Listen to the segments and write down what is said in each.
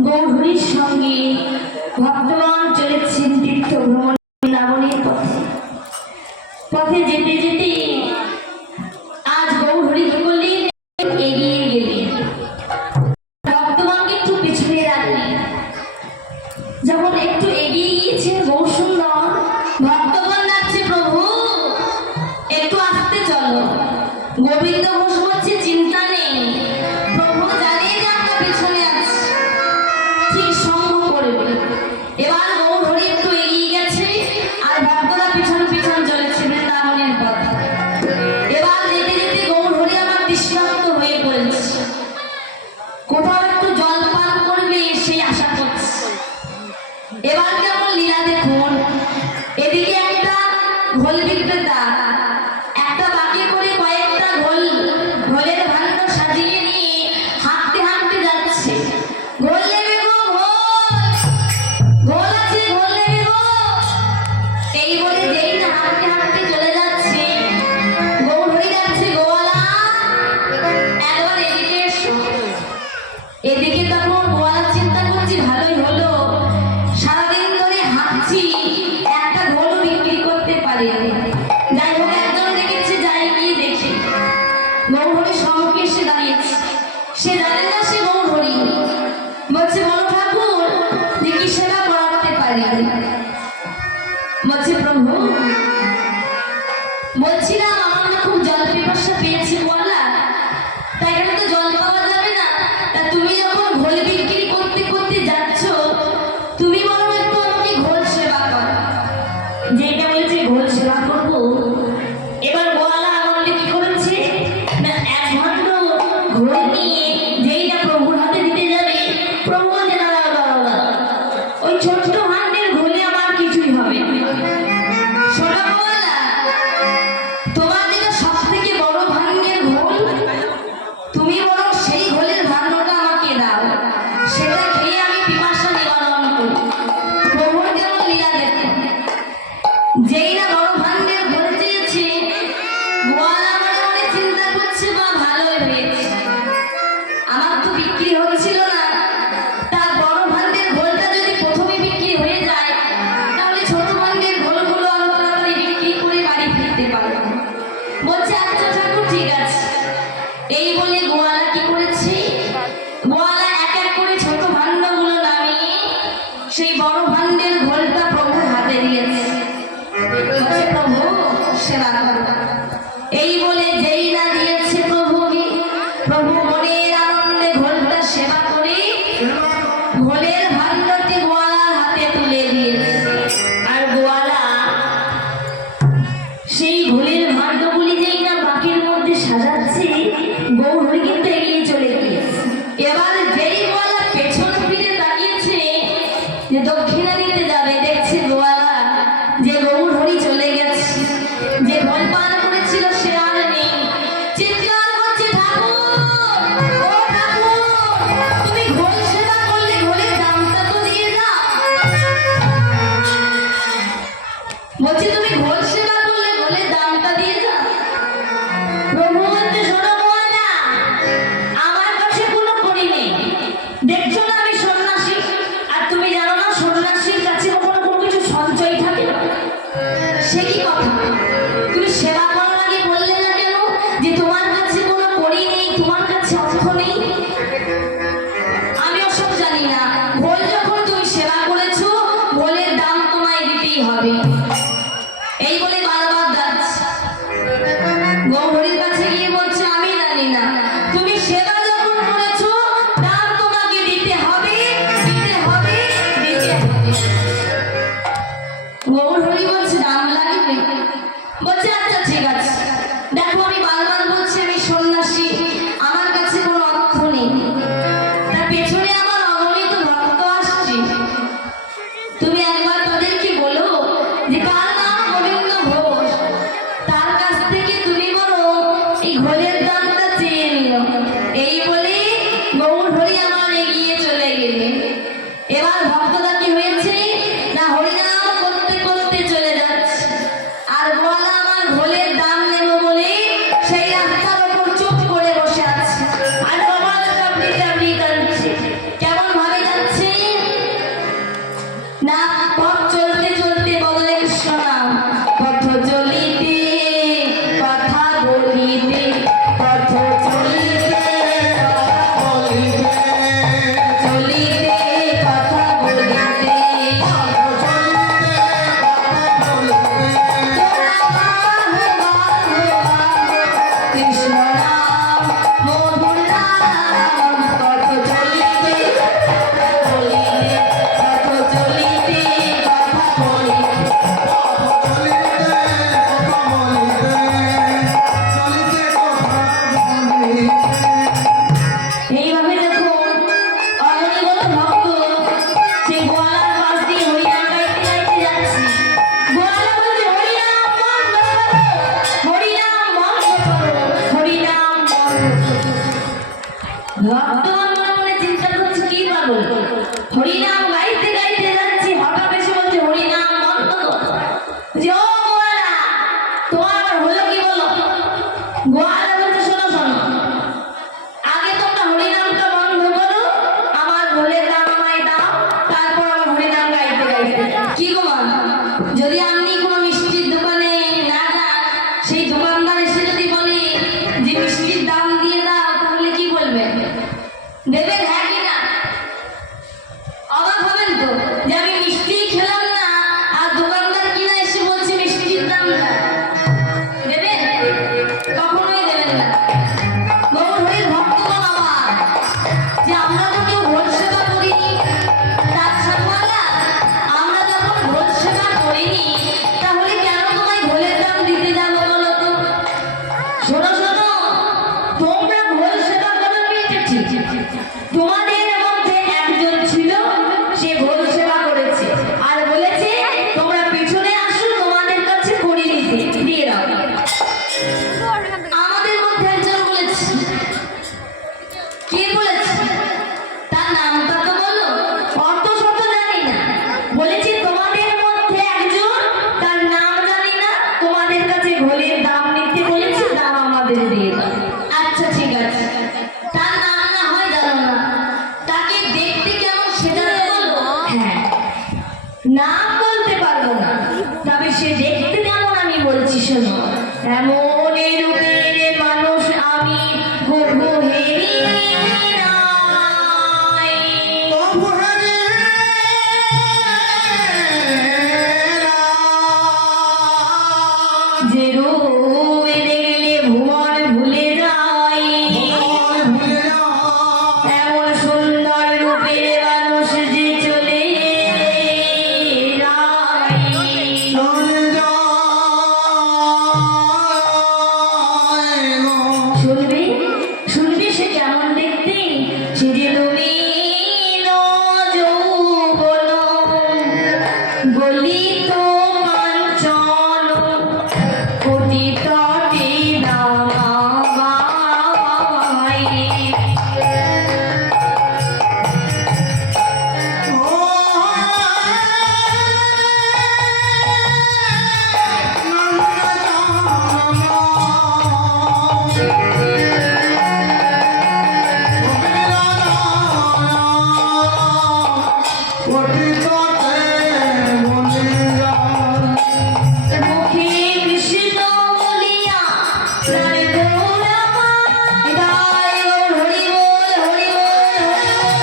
গৌরীর সঙ্গে ভক্তগণ চলেছেন তীর্থ ভ্রমণ লাবণীর পথে। পথে যেতে যেতে আজ গৌরী কি করলেন, এগিয়ে গেলেন, ভক্তগণকে একটু পিছনে রাখলেন। যখন একটু এগিয়ে গিয়েছেন গৌর সুন্দর, ভক্তগণ ডাকছে, প্রভু একটু আসতে চলো। গোবিন্দ ঘোষ বলছে, চিন্তা নেই, প্রভু জানেন আমরা পিছনে আছি, ঠিক সঙ্গ করবে। এবার গৌর হরি একটু এগিয়ে গেছে আর ভক্তরা পিছন পিছন চলেছে বৃন্দাবনের পথে। এবার যেতে যেতে গৌর হরি আমার তৃষ্ণার্ত হয়ে পড়েছে, কোথাও একটু জল পান করবে সেই আশা করছে। এবার কেমন লীলা দেখুন, এদিকে একটা ঘোল বিক্রেতা একটা বাকি করে কয়েকটা ঘোলের ভাণ্ড সাজিয়ে নিয়ে হাঁটতে হাঁটতে যাচ্ছে। ঘোল নেবে গো, ঘোল আছে, ঘোল নেবে গো, এই বলে যেই না হাঁটতে হাঁটতে চলে যাচ্ছে, গৌর হরি যাচ্ছে, গোয়ালা একবার এদিকে এসো। এদিকে তখন গোয়ালা চিন্তা করছি, ভালোই হলো সারাদিন ধরে হাঁটছি, একটা ঘোলও বিক্রি করতে পারিনি। যাই হোক একজন দেখেছি, যাই গিয়ে দেখি। গৌর হরি সম্মুখে এসে দাঁড়িয়েছে, সে জানে না সে গৌর হরি। বলছে, বলো ঠাকুর যে কি সেবা করাতে পারি। বলছে, প্রভু বলছিলাম আমার না খুব জল পিপাসা পেয়েছে গোয়ালা, তাই এখানে তো জল পাওয়া যাবে না, তা তুমি যখন ঘোল বিক্রি করতে করতে যাচ্ছ, তুমি বলো একটু আমাকে ঘোল সেবা করো। যেটা বলেছে ঘোল সেবা করবো। এবার গোয়ালা আমাকে কি করেছে না, এক ভাণ্ড ঘোল নিয়ে যেই না প্রভুর হাতে দিতে যাবে, প্রভু বলছে, না বাবা, ওই ছোট্ট ভাণ্ডের ঘোলে আমার কিছুই হবে না। শোনো গোয়ালা, তোমার যেটা সব থেকে বড় ভাণ্ডের ঘোল, তুমি বরং সেই ঘোলের ভাণ্ডটা আমাকে দাও, সেটা খেয়ে আমি পিপাসা নিবারণ করি। প্রভুর কেমন লীলা দেখুন, যেই না বড় ভাণ্ডের ঘোল চেয়েছে, গোয়ালা মনে মনে চিন্তা করছে, বা ভালোই হয়েছে, আমার তো বিক্রি হচ্ছিল না, তার বড় ভাণ্ডের ঘোলটা যদি প্রথমে বিক্রি হয়ে যায়, তাহলে ছোট ভাণ্ডের ঘোলগুলো আরো তাড়াতাড়ি বিক্রি করে বাড়ি ফিরতে পারবো। বলছে, আচ্ছা ঠাকুর ঠিক আছে। এই বলে গোয়ালা কি করেছে, গোয়ালা এক এক করে ছোট ভাণ্ডগুলো নামিয়ে সেই বড় ভাণ্ডের ঘোলটা প্রভুর হাতে দিয়েছে। বলছে, প্রভু সেবা করো। এই বলে যেই না দিয়েছে প্রভুকে, প্রভু মনের আনন্দে ঘোলটা সেবা করে ঘোলের ভাণ্ডটি গোয়ালার হাতে তুলে দিয়েছে। আর গোয়ালা সেই ঘোলের ভাণ্ডগুলি যেই না বাকির মধ্যে সাজাচ্ছে, গৌর হরি কিন্তু এগিয়ে চলে গিয়েছে। এবার যেই গোয়ালা পেছন ফিরে তাকিয়েছে যে দক্ষিণা দিতে যাবে, দেখছে গোয়ালা যে গৌর হরি চলে গেছে, যে ঘোল পান করেছিল সে আর নেই। চিৎকার করছে, ঠাকুর ও ঠাকুর, তুমি ঘোল সেবা করলে ঘোলের দামটা তো দিয়ে যাও। বলছি, তুমি ঘোল সেবা করলে ঘোলের দামটা দিয়ে যাও। প্রভু বলতে, শোনো গোয়ালা, আমার কাছে কোনো করি নেই, দেখছো না আমি সন্ন্যাসী, আর তুমি জানো না সন্ন্যাসী ভক্ত সে গোয়ালার পাশ দিয়ে হরিনাম গাইতে গাইতে যাচ্ছে। গোয়ালা বলছে হরিনাম বন্ধ করো, হরিনাম বন্ধ করো, হরিনাম বন্ধ করো। ভক্ত মনে মনে চিন্তা করছে কি পাগল, হরিনাম গাইতে গাইতে যাচ্ছে, হঠাৎ এসে বলছে হরিনাম বন্ধ করো। যে ও গোয়ালা তোমার আবার হলো কি বলো? গোয়ালা বলছে শোনো শোনো, আগে তোমরা হরিনামটা বন্ধ করো, আমার ভোলের নাম আমায় দাও, তারপর আমার হরিনাম গাইতে গাইতে। কি গো মা, যদি আপনি কোনো মিষ্টির দোকানে না যান, সেই দোকানদার এসে যদি বলে যে মিষ্টির দাম দিয়ে দাও, তাহলে কি বলবেন? দেবেন হ্যাঁ কি না? অবাক হবেন তো যে আমি মিষ্টি খেলাম না আর দোকানদার কিনা এসে বলছে মিষ্টির দাম না। দেবেন? কখনোই দেবেন না। গৌর হরির ভক্তগণ আমার, যে আমরা তো কেউ ভোল সেবা করিনি, তার সাথওয়ালা আমরা যখন ভোল সেবা করিনি, তাহলে কেন তোমায় ভোলের দাম দিতে যাবো বলো তো? শোনো শোনো, তোমরা ভোল সেবা করো এটা ঠিক, তোমাদের মধ্যে একজন ছিল সে ভোল সেবা করেছে আর বলেছে তোমরা পিছনে আসো, তোমাদের কাছে করি নিতে দিয়ে দাও। আমাদের মধ্যে একজন বলেছে, কে বলেছে তার নামটা তো বলো, অত শত জানি না, বলেছে তোমাদের মধ্যে একজন, তার নাম জানি না, তোমাদের কাছে ভোলের দাম নিতে বলেছে, দাম আমাদের দিয়ে দাও। আচ্ছা ঠিক আছে, তার নাম না হয় জানো না, তাকে দেখতে কেমন সেটা তো বলো। হ্যাঁ, নাম বলতে পারবো না, তবে সে দেখতে কেমন আমি বলছি শোনো। এমন রূপের মানুষ আমি কবু হেরি নাই, যে রূপে দেখলে ভুবন ভুলে যায়, এমন সুন্দর রূপের মানুষ যে চলে শুনবে শুনবে সে কেমন দেখতে, সে যে নবীন যৌবন গলিত কাঞ্চন কোটি তটে নামায়। মুখে কৃষ্ণ বলিয়া প্রাণে দৌড়ামা, গায় গৌর হরি বল হরি বল হরি বল।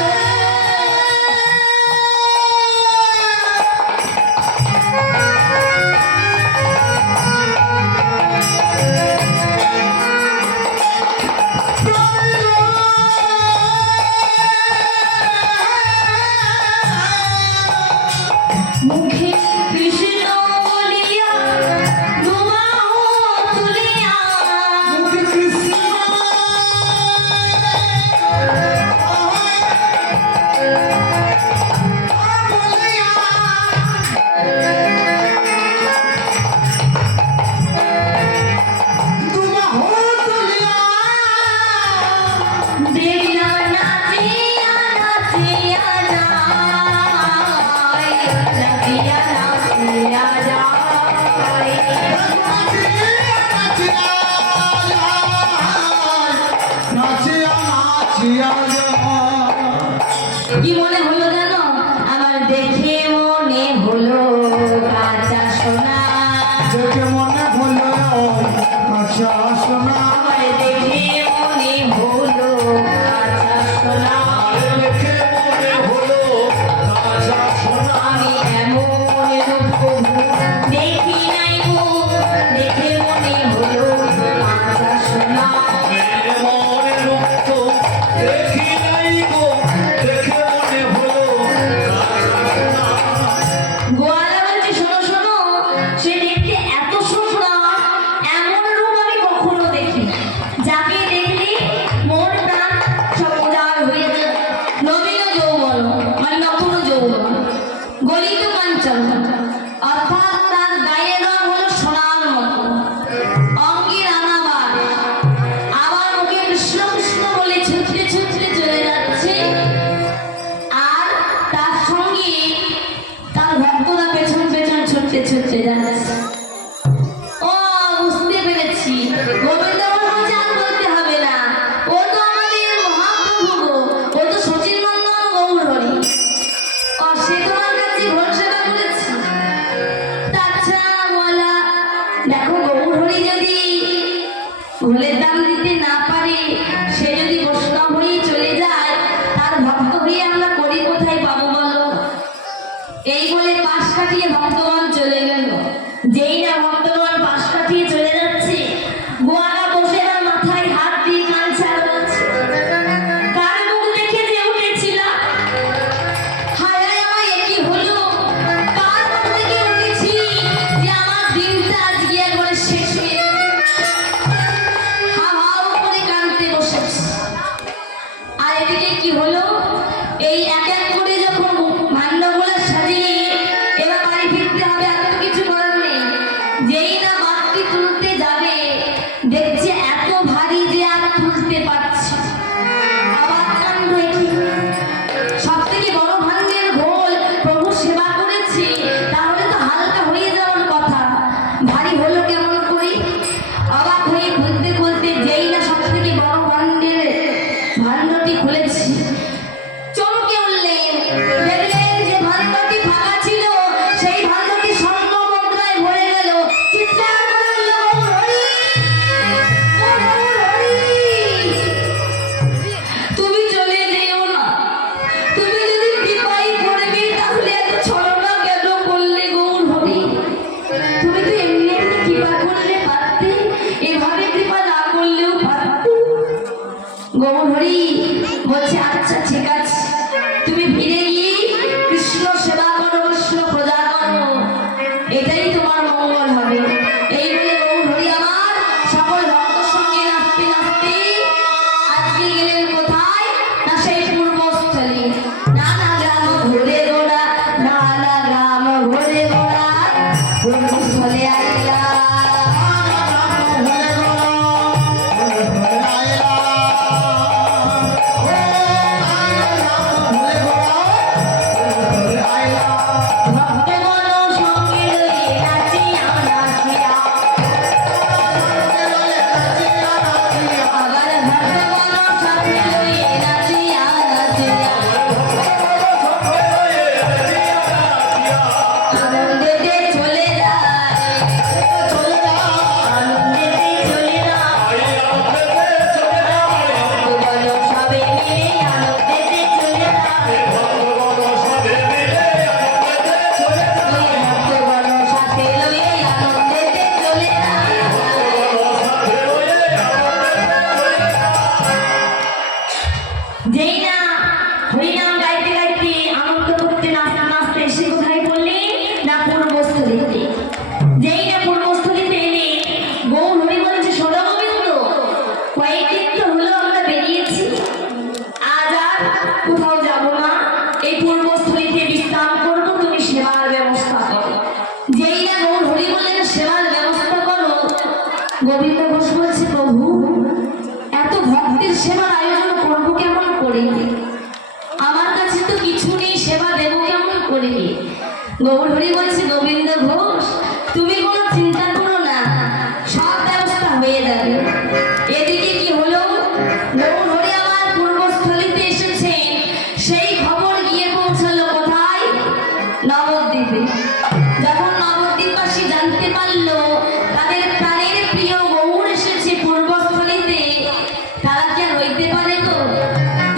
মুখে কৃষ্ণ বলিয়া দুবাহু তুলিয়া, দেখলা নাচিয়া নাচিয়া যায়, নাচিয়া নাচিয়া যায়। কি মনে হলো জানো? আমার দেখে মনে হলো কাঁচা সোনা, আমার দেখে মনে হলো কাঁচা সোনা, আমি এমন রূপ কবু দেখি নাই গো, দেখে মনে হলো কাঁচা সোনা। দেখে মনে হলো ললিত কাঞ্চন, অর্থাৎ তার গায়ের রং হলো সোনার মতো, অঙ্গে রাঙাবার, আবার মুখে কৃষ্ণ কৃষ্ণ বলে ছুটতে ছুটতে চলে যাচ্ছে, আর তার সঙ্গে তার ভক্তরা পেছন পেছন ছুটতে ছুটতে যাচ্ছে। ও বুঝতে পেরেছি, গোবিন্দ বলছে আর বলতে হবে না, ও তো আমাদের মহাপ্রভু গো, ও তো সচিন নন্দন গৌর হরি, ও সে তোমার কাছে ঘোর সেবা করেছে। তাছাড়া বলা, দেখো গৌর হরি যদি ঘোলের দাম দিতে না পারে, সে যদি বৈষ্ণব হয়ে চলে যায়, তার ভক্ত হয়ে আমরা করি কোথায় পাবো বলো? এই বলে পাশ কাটিয়ে ভক্তগণ চলে গেল। যেই না ভক্তগণ পাশ কাটিয়ে চলে যাচ্ছে, গোয়ালা বসে তার মাথায় হাত দিয়ে কাঁদছে আর বলছে, কার মুখ দেখে যে উঠেছিলাম, হায় হায় আমার এ কি হলো, কার মুখ দেখে উঠেছি যে আমার দিনটা আজকে একবারে শেষ হয়ে গেল। হাউ হাউ করে কাঁদতে বসেছে। আর এদিকে কি হলো, এই এক এক করে যখন ভান্ডগুলো সাজিয়ে এবার বাড়ি ফিরতে হবে, আর তো কিছু করার নেই। যেই না বাঘটি তুলতে যাবে, দেখছে এত ভারী যে আর তুলতে পারছে। অবাক কাণ্ড কি, সব থেকে বড় ভান্ডের ঘোল, প্রভু সেবা করেছে, তাহলে তো হালকা হয়ে যাওয়ার কথা, ভারী হলো কেমন করে? অবাক হয়ে খুলতে খুলতে যেই না সব থেকে বড় ভান্ডের ভান্ডটি খুলেছে, চমকে উঠলেন, দেখলেন যে ভান্ডটি ফাঁকা ছিল, সেই ভান্ডটি স্বর্ণ মুদ্রায় ভরে গেল। চিৎকার করে উঠল, গৌর হরি, ও গৌর হরি, তুমি চলে যেও না, তুমি যদি কৃপাই করবে তাহলে এত ছলনা কেন করলে গৌর হরি? তুমি তো এমনি এমনি কৃপা করলে পারতে, এভাবে কৃপা না করলেও পারতে। গৌর হরি বলছে, আচ্ছা ঠিক আছে, তুমি ফিরে গিয়ে কৃষ্ণ সেবা করো, কৃষ্ণ প্রজা করো, এটাই তোমার মঙ্গল হবে। এই বলে গৌর হরি আমার সকল ভক্তের সঙ্গে নাচতে নাচতে আজকে গেলেন কোথায়? না সেই পূর্বস্থলী। নানা গ্রাম ঘুরে গোড়া, নানা গ্রাম ঘুরে গোড়া, পূর্বস্থলে আইলা। ভক্তগণ সঙ্গে লইয়ে নাচিয়া নাচিয়া, আবার ভক্তগণ সঙ্গে লইয়ে নাচিয়া নাচিয়া, আনন্দেতে চলে যায়, আনন্দেতে চলে যায়, ভক্তগণ সবে মিলে আনন্দেতে চলে যায়, ভক্তগণ সাথে লইয়ে আনন্দেতে চলে যায়। যেই না হরিনাম গাইতে গাইতে আনন্দ করতে নাচতে নাচতে এসে কোথায় বললে? না পূর্বস্থলীতে। যেই না পূর্বস্থলীতে এলে গৌর হরি বলেছে, শোনো গোবিন্দ, কয়েকদিন তো হলো আমরা বেরিয়েছি, আজ আর কোথাও যাব না, এই পূর্বস্থলীতে বিশ্রাম করবো, তুমি সেবার ব্যবস্থা করো। যেই না গৌর হরি বললেন সেবার ব্যবস্থা করো, গোবিন্দ ঘোষ বলছে, প্রভু এত ভক্তের সেবার আয়োজন করবো কেমন করে? আমার কাছে তো কিছু নেই, সেবা দেবো কেমন করে? গৌর হরি বলছে, গোবিন্দ ঘোষ তুমি কোনো চিন্তা করো না, সব ব্যবস্থা হয়ে যাবে। এদিকে কি হলো, গৌর হরি আমার পূর্বস্থলীতে এসেছেন, সেই খবর গিয়ে পৌঁছালো কোথায়? নবদ্বীপে। যখন নবদ্বীপবাসী জানতে পারলো তাদের প্রাণের প্রিয় গৌর এসেছে পূর্বস্থলীতে, তারা কি আর হইতে পারে গো?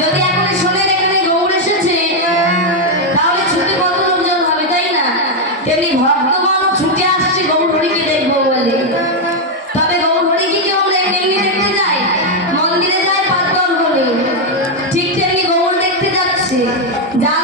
যদি এখন শোনেন এখানে গৌর এসেছে, তাহলে ছুটে কত লোকজন হবে, তাই না? তেমনি ভক্তগণ ছুটে আসছে গৌর হরিকে দেখবো বলে। তবে গৌর হরি কি কেউ এমনি দেখতে যায়? মন্দিরে যায় পাঁচ দল বলে, ঠিক তেমনি গৌর দেখতে যাচ্ছে। যার